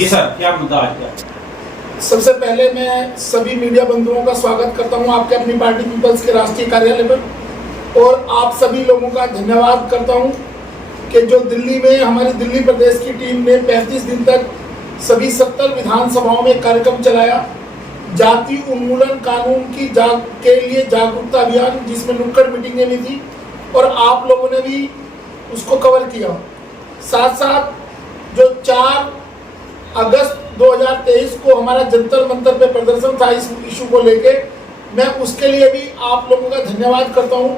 जी sir, क्या मुद्दा आज का? सबसे पहले मैं सभी मीडिया बंधुओं का स्वागत करता हूं आपके अपनी पार्टी पीपल्स के राष्ट्रीय कार्यालय पर, और आप सभी लोगों का धन्यवाद करता हूं कि जो दिल्ली में हमारी दिल्ली प्रदेश की टीम ने 35 दिन तक सभी 70 विधानसभाओं में कार्यक्रम चलाया। जाति उन्मूलन कानून के लिए जागरूकता अभियान, जिसमें नुक्कड़ मीटिंगें भी थी और आप लोगों ने भी उसको कवर किया। साथ साथ जो 4 अगस्त 2023 को हमारा जंतर मंतर पे प्रदर्शन था इस इशू को लेके, मैं उसके लिए भी आप लोगों का धन्यवाद करता हूं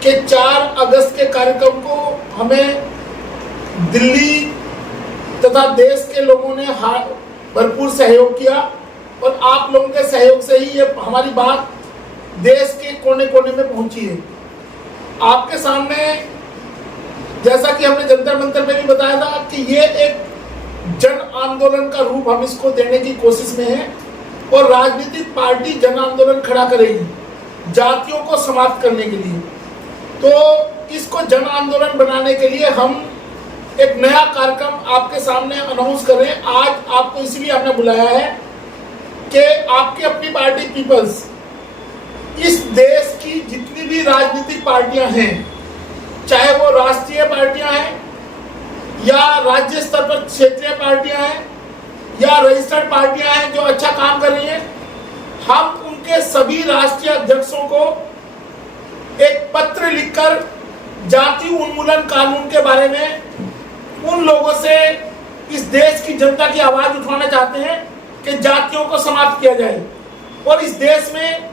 कि 4 अगस्त के कार्यक्रम को हमें दिल्ली तथा देश के लोगों ने भरपूर सहयोग किया, और आप लोगों के सहयोग से ही ये हमारी बात देश के कोने कोने में पहुंची है। आपके सामने जैसा कि हमने जंतर मंतर में भी बताया था कि ये एक जन आंदोलन का रूप हम इसको देने की कोशिश में हैं, और राजनीतिक पार्टी जन आंदोलन खड़ा करेगी जातियों को समाप्त करने के लिए। तो इसको जन आंदोलन बनाने के लिए हम एक नया कार्यक्रम आपके सामने अनाउंस कर रहे हैं। आज आपको इसलिए हमने बुलाया है कि आपकी अपनी पार्टी पीपल्स, इस देश की जितनी भी राजनीतिक पार्टियां हैं, चाहे वो राष्ट्रीय पार्टियां हैं या राज्य स्तर पर क्षेत्रीय पार्टियां हैं या रजिस्टर्ड पार्टियां हैं जो अच्छा काम कर रही हैं, हम उनके सभी राष्ट्रीय अध्यक्षों को एक पत्र लिखकर जाति उन्मूलन कानून के बारे में उन लोगों से इस देश की जनता की आवाज उठाना चाहते हैं कि जातियों को समाप्त किया जाए। और इस देश में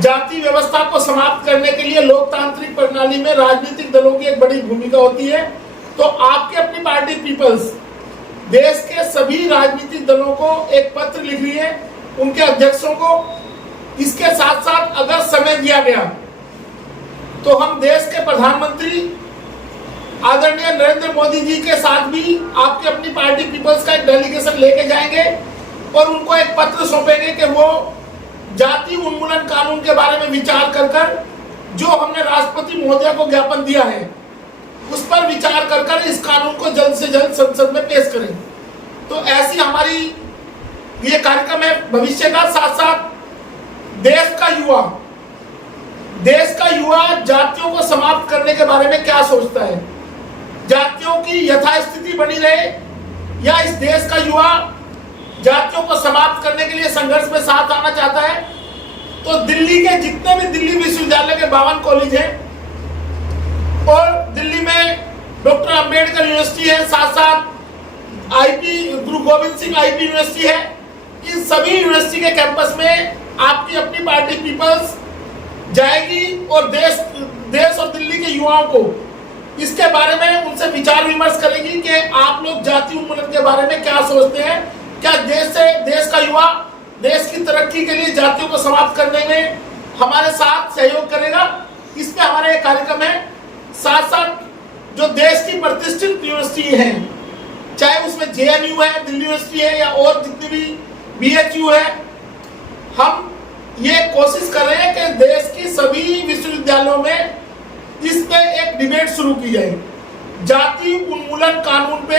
जाति व्यवस्था को समाप्त करने के लिए लोकतांत्रिक प्रणाली में राजनीतिक दलों की एक बड़ी भूमिका होती है। तो आपकी अपनी पार्टी पीपल्स देश के सभी राजनीतिक दलों को एक पत्र लिख रही है, उनके अध्यक्षों को। इसके साथ साथ अगर समय दिया गया तो हम देश के प्रधानमंत्री आदरणीय नरेंद्र मोदी जी के साथ भी आपकी अपनी पार्टी पीपल्स का एक डेलीगेशन लेके जाएंगे और उनको एक पत्र सौंपेंगे कि वो जाति उन्मूलन कानून के बारे में विचार कर जो हमने राष्ट्रपति महोदय को ज्ञापन दिया है उस पर विचार कर इस कानून को जल्द से जल्द संसद में पेश करें। तो ऐसी हमारी ये कार्यक्रम है भविष्य का। साथ साथ देश का युवा जातियों को समाप्त करने के बारे में क्या सोचता है, जातियों की यथास्थिति बनी रहे या इस देश का युवा जातियों को समाप्त करने के लिए संघर्ष में साथ आना चाहता है। तो दिल्ली के जितने भी दिल्ली विश्वविद्यालय के 52 कॉलेज हैं और दिल्ली में डॉक्टर अंबेडकर यूनिवर्सिटी है, साथ साथ आईपी गुरु गोविंद सिंह आईपी यूनिवर्सिटी है, इन सभी यूनिवर्सिटी के कैंपस में आपकी अपनी पार्टी पीपल्स जाएगी और देश और दिल्ली के युवाओं को इसके बारे में उनसे विचार विमर्श करेगी कि आप लोग जाति उन्मूलन के बारे में क्या सोचते हैं। क्या देश का युवा देश की तरक्की के लिए जातियों को समाप्त करने में हमारे साथ सहयोग करेगा? इसमें हमारा एक कार्यक्रम है। साथ साथ जो देश की प्रतिष्ठित यूनिवर्सिटी है, चाहे उसमें जेएनयू है, दिल्ली यूनिवर्सिटी है या और जितनी भी बीएचयू है, हम ये कोशिश कर रहे हैं कि देश की सभी विश्वविद्यालयों में इस पे एक डिबेट शुरू की जाए। जाति उन्मूलन कानून पे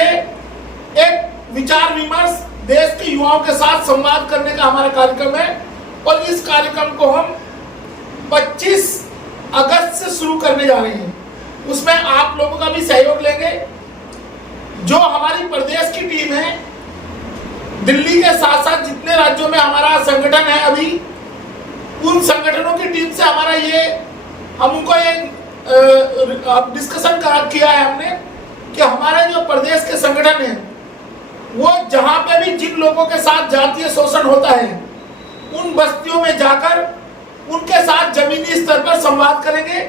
एक विचार विमर्श देश के युवाओं के साथ संवाद करने का हमारा कार्यक्रम है, और इस कार्यक्रम को हम 25 अगस्त से शुरू करने जा रहे हैं। उसमें आप लोगों का भी सहयोग लेंगे। जो हमारी प्रदेश की टीम है, दिल्ली के साथ साथ जितने राज्यों में हमारा संगठन है अभी, उन संगठनों की टीम से हमारा ये हम उनको एक डिस्कशन किया है हमने कि हमारे जो प्रदेश के संगठन है वो जहां पे भी जिन लोगों के साथ जातीय शोषण होता है उन बस्तियों में जाकर उनके साथ जमीनी स्तर पर संवाद करेंगे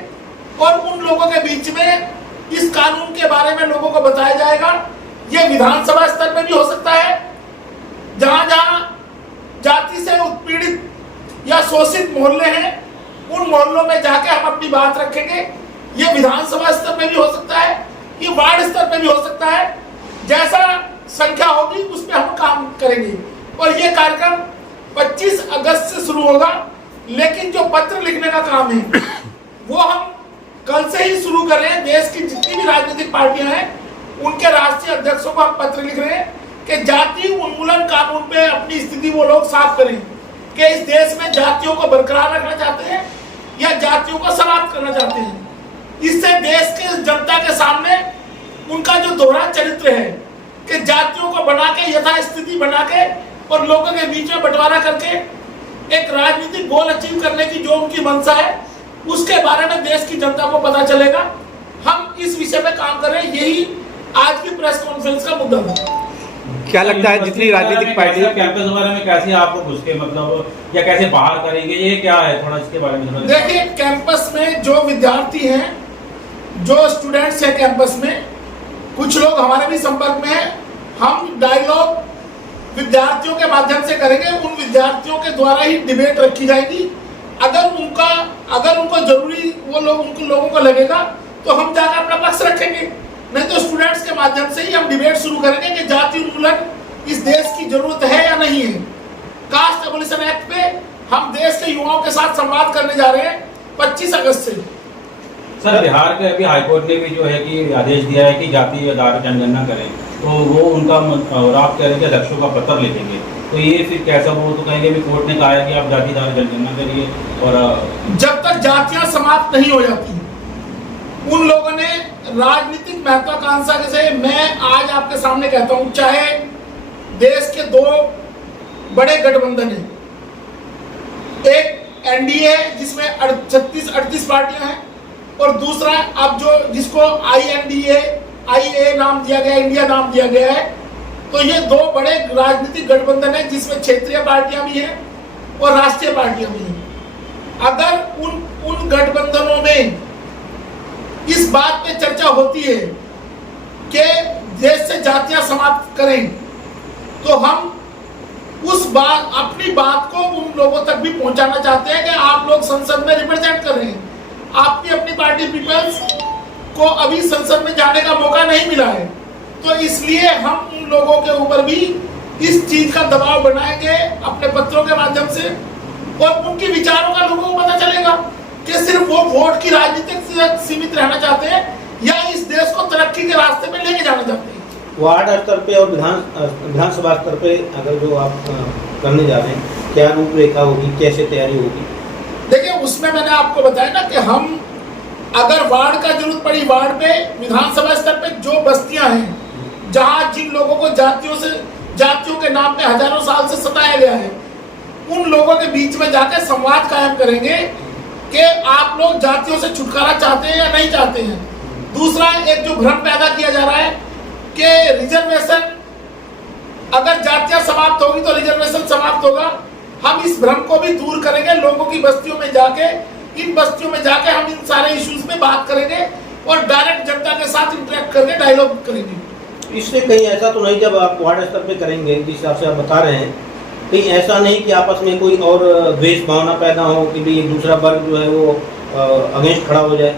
और उन लोगों के बीच में इस कानून के बारे में लोगों को बताया जाएगा। ये विधानसभा स्तर पर भी हो सकता है, जहां जहां जाति से उत्पीड़ित या शोषित मोहल्ले हैं उन मोहल्लों में जाके हम अपनी बात रखेंगे। ये विधानसभा स्तर पे भी हो सकता है, ये वार्ड स्तर पे भी हो सकता है, जैसा संख्या होगी उस पर हम काम करेंगे। और ये कार्यक्रम 25 अगस्त से शुरू होगा, लेकिन जो पत्र लिखने का काम है वो हम कल से ही शुरू कर रहे हैं। देश की जितनी भी राजनीतिक पार्टियां हैं उनके राष्ट्रीय अध्यक्षों को हम पत्र लिख रहे हैं कि जाति उन्मूलन कानून पे अपनी स्थिति वो लोग साफ करें कि इस देश में जातियों को बरकरार रखना चाहते हैं या जातियों को समाप्त करना चाहते हैं। इससे देश के जनता के सामने उनका जो दोहरा चरित्र है कि जातियों को बना के यथास्थिति बना के और लोगों के बीच में बंटवारा करके एक राजनीतिक गोल अचीव करने की जो उनकी मंशा है उसके बारे में देश की जनता को पता चलेगा। हम इस विषय में काम कर रहे हैं, यही आज की प्रेस कॉन्फ्रेंस का मुद्दा था। क्या लगता है जितनी राजनीतिक पार्टी कैंपस वगैरह में कैसे आप उसके मतलब या कैसे बाहर करेंगे, ये क्या है, थोड़ा इसके बारे में देखिए, कैंपस में जो विद्यार्थी हैं, जो स्टूडेंट्स हैं कैंपस में, कुछ लोग हमारे भी संपर्क में हैं। हम डायलॉग विद्यार्थियों के माध्यम से करेंगे, उन विद्यार्थियों के द्वारा ही डिबेट रखी जाएगी। अगर उनको जरूरी वो लोग उनको लोगों को लगेगा तो हम जाकर अपना पक्ष रखेंगे, नहीं तो स्टूडेंट्स के माध्यम से ही हम डिबेट शुरू करेंगे कि जाति उन्मूलन इस देश की जरूरत है या नहीं है। कास्ट एबोलिशन एक्ट पे हम देश के युवाओं के साथ संवाद करने जा रहे हैं 25 अगस्त से। सर, बिहार के अभी हाईकोर्ट ने भी जो है कि आदेश दिया है कि जाति आधार जनगणना करें, तो वो उनका और आप कह रहे हैं कि अध्यक्षों का पत्र लिखेंगे, तो ये फिर कैसा, वो तो कहेंगे भी कोर्ट ने कहा है कि आप जाति आधार जनगणना करिए। और जब तक जातियां समाप्त नहीं हो जाती, उन लोगों ने राजनीतिक महत्वाकांक्षा से, मैं आज आपके सामने कहता हूं, चाहे देश के दो बड़े गठबंधन हैं, एक एनडीए जिसमें 36-38 पार्टियां हैं और दूसरा अब जो जिसको आईए नाम दिया गया, इंडिया नाम दिया गया है। तो ये दो बड़े राजनीतिक गठबंधन है जिसमें क्षेत्रीय पार्टियां भी हैं और राष्ट्रीय पार्टियां भी हैं। अगर उन गठबंधनों में इस बात पे चर्चा होती है कि देश से जातियां समाप्त करें, तो हम अपनी बात को उन लोगों तक भी पहुंचाना चाहते हैं कि आप लोग संसद में रिप्रेजेंट कर रहे हैं, आपकी अपनी पार्टी पीपल्स को अभी संसद में जाने का मौका नहीं मिला है, तो इसलिए हम उन लोगों के ऊपर भी इस चीज का दबाव बनाएंगे अपने पत्रों के माध्यम से, और उनके विचारों का लोगों को पता चलेगा कि सिर्फ वो वोट की राजनीति से सीमित रहना चाहते हैं या इस देश को तरक्की के रास्ते में लेके जाना चाहते हैं। वार्ड स्तर पे और विधानसभा स्तर पे अगर जो आप करने जा रहे हैं, क्या रूपरेखा होगी, कैसे तैयारी होगी? देखिए, उसमें मैंने आपको बताया ना कि हम अगर वार्ड का जरूरत पड़ी, वार्ड पे, विधानसभा स्तर पे जो बस्तियां हैं जहां जिन लोगों को जातियों के नाम पे हजारों साल से सताया गया है, उन लोगों के बीच में जाकर संवाद कायम करेंगे कि आप लोग जातियों से छुटकारा चाहते हैं या नहीं चाहते हैं। दूसरा, एक जो भ्रम पैदा किया जा रहा है कि रिजर्वेशन, अगर जातियां समाप्त होगी तो रिजर्वेशन समाप्त होगा, हम इस भ्रम को भी दूर करेंगे। लोगों की बस्तियों में जाके, इन बस्तियों में जाके हम इन सारे इश्यूज में बात करेंगे और डायरेक्ट जनता के साथ इंटरेक्ट करके डायलॉग करेंगे। इससे कहीं ऐसा तो नहीं, जब आप वार्ड स्तर पे करेंगे जिस हिसाब से आप बता रहे हैं, कहीं ऐसा नहीं कि आपस में कोई और द्वेष भावना पैदा हो कि भाई एक दूसरा वर्ग जो है वो अगेंस्ट खड़ा हो जाए?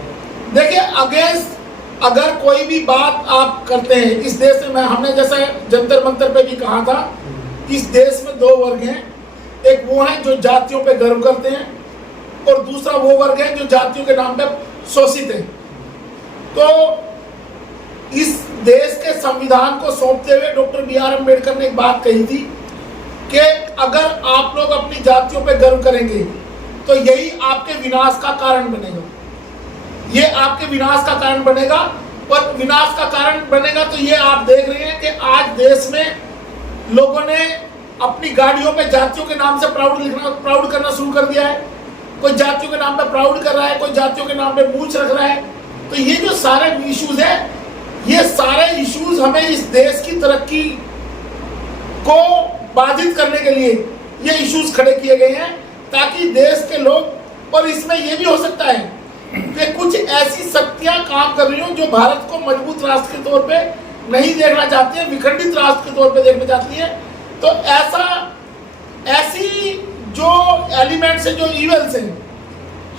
देखिए, अगेंस्ट अगर कोई भी बात आप करते हैं इस देश में, हमने जैसे जंतर मंतर पे भी कहा था, इस देश में दो वर्ग हैं, एक वो है जो जातियों पे गर्व करते हैं और दूसरा वो वर्ग है जो जातियों के नाम पे शोषित है। तो इस देश के संविधान को सौंपते हुए डॉक्टर BR अम्बेडकर ने एक बात कही थी कि अगर आप लोग अपनी जातियों पे गर्व करेंगे तो यही आपके विनाश का कारण बनेगा, ये आपके विनाश का कारण बनेगा। और विनाश का कारण बनेगा तो ये आप देख रहे हैं कि आज देश में लोगों ने अपनी गाड़ियों पे जातियों के नाम से प्राउड करना शुरू कर दिया है। कोई जातियों के नाम पे प्राउड कर रहा है, कोई जातियों के नाम पे मूंछ रख रहा है। तो ये जो सारे इश्यूज है, ये सारे इश्यूज हमें इस देश की तरक्की को बाधित करने के लिए ये इश्यूज खड़े किए गए हैं, ताकि देश के लोग, और इसमें ये भी हो सकता है कि कुछ ऐसी शक्तियां काम कर रही हो जो भारत को मजबूत राष्ट्र के तौर पे नहीं देखना चाहती है, विखंडित राष्ट्र के तौर पे देखना चाहती है। तो ऐसी जो एलिमेंट्स हैं, जो इवेल्स हैं,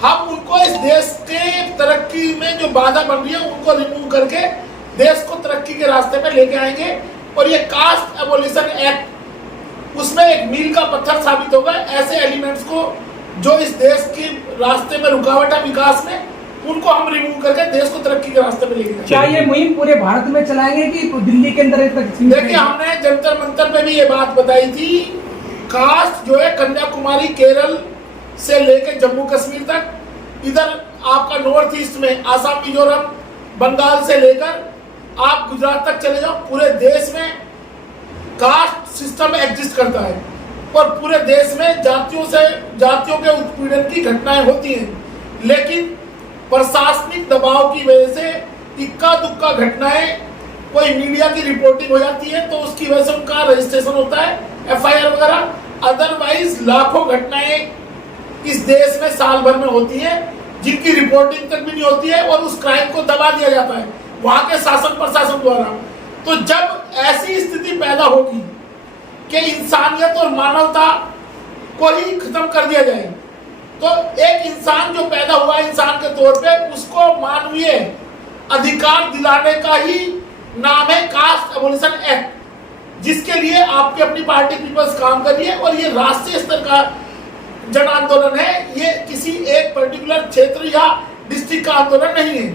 हम उनको इस देश के तरक्की में जो बाधा बन रही है उनको रिमूव करके देश को तरक्की के रास्ते पे लेके आएंगे। और ये कास्ट एबोलिशन एक्ट उसमें एक मील का पत्थर साबित होगा। ऐसे एलिमेंट्स को जो इस देश के रास्ते में रुकावट है विकास में, उनको हम रिमूव करके देश को तरक्की के रास्ते पे लेके जाएंगे। क्या ये मुहिम पूरे भारत में चलाएंगे कि दिल्ली के अंदर तक? देखिए, हमने जंतर मंतर पे भी ये बात बताई थी, कास्ट जो है कन्याकुमारी केरल से लेकर जम्मू कश्मीर तक, इधर आपका नॉर्थ ईस्ट में आसाम मिजोरम बंगाल से लेकर आप गुजरात तक चले जाओ, पूरे देश में कास्ट सिस्टम एग्जिस्ट करता है और पूरे देश में जातियों के उत्पीड़न की घटनाएं होती हैं, लेकिन प्रशासनिक दबाव की वजह से इक्का दुक्का घटनाएं, कोई मीडिया की रिपोर्टिंग हो जाती है तो उसकी वजह से उनका रजिस्ट्रेशन होता है, एफआईआर वगैरह। अदरवाइज लाखों घटनाएं इस देश में साल भर में होती है जिनकी रिपोर्टिंग तक भी नहीं होती है और उस क्राइम को दबा दिया जाता है वहां के शासन प्रशासन द्वारा। तो जब ऐसी स्थिति पैदा होगी कि इंसानियत और मानवता को ही खत्म कर दिया जाए, तो एक इंसान जो पैदा हुआ इंसान के तौर पे, उसको मानवीय अधिकार दिलाने का ही नाम है कास्ट एबोलिशन एक्ट, जिसके लिए आपकी अपनी पार्टी पीपल्स काम कर रही है और ये राष्ट्रीय स्तर का जन आंदोलन है। ये किसी एक पर्टिकुलर क्षेत्र या डिस्ट्रिक्ट का आंदोलन नहीं है।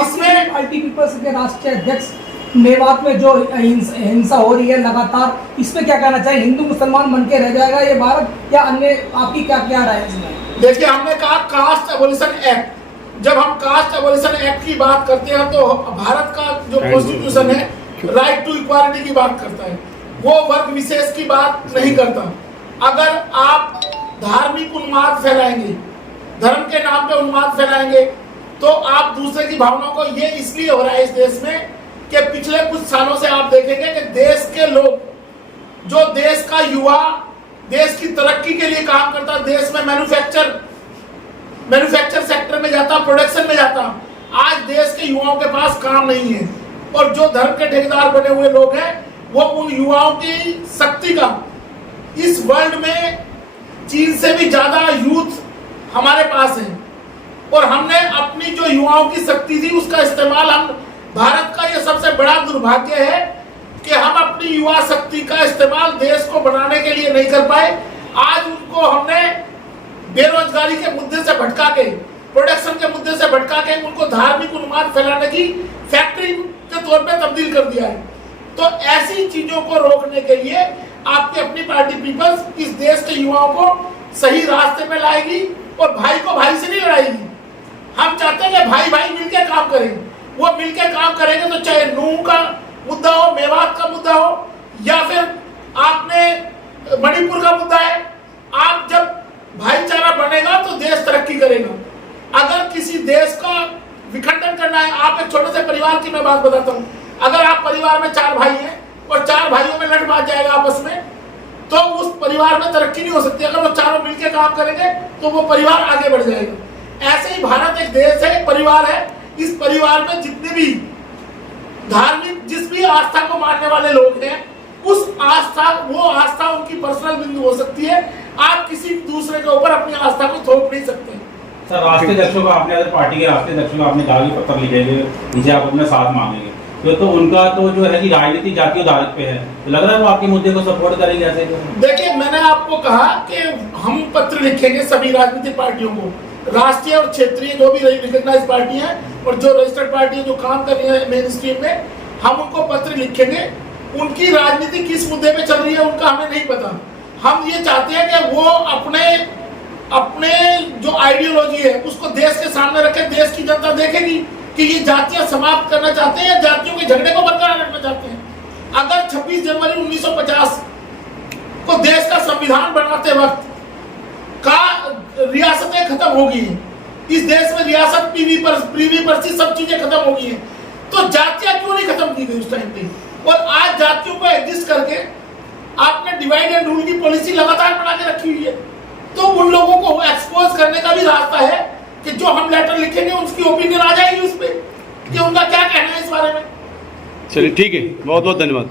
इसमें पार्टी पीपल्स के राष्ट्रीय अध्यक्ष मेवात में जो हिंसा हो रही है लगातार, इस पे क्या कहना चाहिए? हिंदू मुसलमान बन के रह जाएगा ये भारत या अन्य? आपकी क्या राय है इसमें? देखिए, हमने कहा कास्ट एबोलिशन एक्ट। जब हम कास्ट एबोलिशन एक्ट की बात करते हैं तो भारत का जो कॉन्स्टिट्यूशन है राइट टू इक्वालिटी की बात करता है, वो वर्ग विशेष की बात नहीं करता। अगर आप धार्मिक उन्माद फैलाएंगे, धर्म के नाम पे उन्माद फैलाएंगे, तो आप दूसरे की भावनाओं को, ये इसलिए हो रहा है इस देश में कि पिछले कुछ सालों से आप देखेंगे कि देश के लोग, जो देश का युवा देश की तरक्की के लिए काम करता, देश में मैन्युफैक्चर सेक्टर में जाता, प्रोडक्शन में जाता, आज देश के युवाओं के पास काम नहीं है और जो धर्म के ठेकेदार बने हुए लोग हैं वो उन युवाओं की शक्ति का, इस वर्ल्ड में चीन से भी ज्यादा यूथ हमारे पास है और हमने अपनी जो युवाओं की शक्ति थी उसका इस्तेमाल, हम भारत का ये सबसे बड़ा दुर्भाग्य है कि हम अपनी युवा शक्ति का इस्तेमाल देश को बनाने के लिए नहीं कर पाए। आज उनको हमने बेरोजगारी के मुद्दे से भटका के, प्रोडक्शन के मुद्दे से भटका के उनको धार्मिक उन्माद फैलाने की फैक्ट्री के तौर पे तब्दील कर दिया है। तो ऐसी चीजों को रोकने के लिए आपकी अपनी पार्टी पीपल्स इस देश के युवाओं को सही रास्ते पे लाएगी और भाई को भाई से नहीं लड़ाएगी। हम चाहते हैं कि भाई भाई मिलकर काम करें, वो मिलकर काम करेंगे तो चाहे नूह का मुद्दा हो, मेवात का मुद्दा हो या फिर आपने मणिपुर का मुद्दा है, आप जब भाईचारा बनेगा तो देश तरक्की करेगा। अगर किसी देश का विखंडन करना है, आप एक छोटे से परिवार की मैं बात बताता हूँ, अगर आप परिवार में 4 भाई हैं और 4 भाइयों में लड़ बाज जाएगा आपस में, तो उस परिवार में तरक्की नहीं हो सकती। अगर वो चारों मिलकर काम करेंगे तो वो परिवार आगे बढ़ जाएगा। ऐसे ही भारत एक देश है, एक परिवार है, इस परिवार में जितने भी धार्मिक, जिस भी आस्था को मानने वाले लोग हैं, उस आस्था, वो आस्था उनकी पर्सनल बिंदु हो सकती है। आप किसी दूसरे के ऊपर अपनी आस्था को थोप नहीं सकते। सर, राष्ट्रीय अध्यक्षों का आपने, पार्टी के राष्ट्रीय अध्यक्षों का आपने कहा कि पत्र लिखेंगे, नीचे आप अपना साथ मांगेंगे, तो उनका तो जो है कि राजनीति जातीय आधारित पे है, तो लग रहा है वो आपके मुद्दे को सपोर्ट करेंगे ऐसे? देखिए, मैंने आपको कहा कि हम पत्र लिखेंगे सभी राजनीतिक पार्टियों को, राष्ट्रीय और क्षेत्रीय जो भी रिकॉग्नाइज्ड पार्टी हैं और जो रजिस्टर्ड पार्टी है जो काम कर रही है मेन स्ट्रीम में, हम उनको पत्र लिखेंगे। उनकी राजनीति किस मुद्दे पे चल रही है उनका हमें नहीं पता। हम ये चाहते हैं कि वो अपने जो आइडियोलॉजी है उसको देश के सामने रखे, देश की जनता देखेगी कि ये जातियां समाप्त करना चाहते हैं या जातियों के झगड़े को बरकरार रखना चाहते हैं। अगर 26 जनवरी 1950 को देश का संविधान बनाते वक्त का रियासतें खत्म हो गई, इस देश में रियासत प्रीवी पर्ची सब चीजें खत्म हो गई हैं, तो जातियां क्यों नहीं खत्म की गई उस टाइम पे? और आज जातियों को एग्जिस्ट करके आपने डिवाइड एंड रूल की पॉलिसी लगातार बना के रखी हुई है। तो उन लोगों को एक्सपोज करने का भी रास्ता है कि जो हम लेटर लिखेंगे उसकी ओपिनियन आ जाएगी उस पर कि उनका क्या कहना है इस बारे में। चलिए, ठीक है, बहुत बहुत धन्यवाद।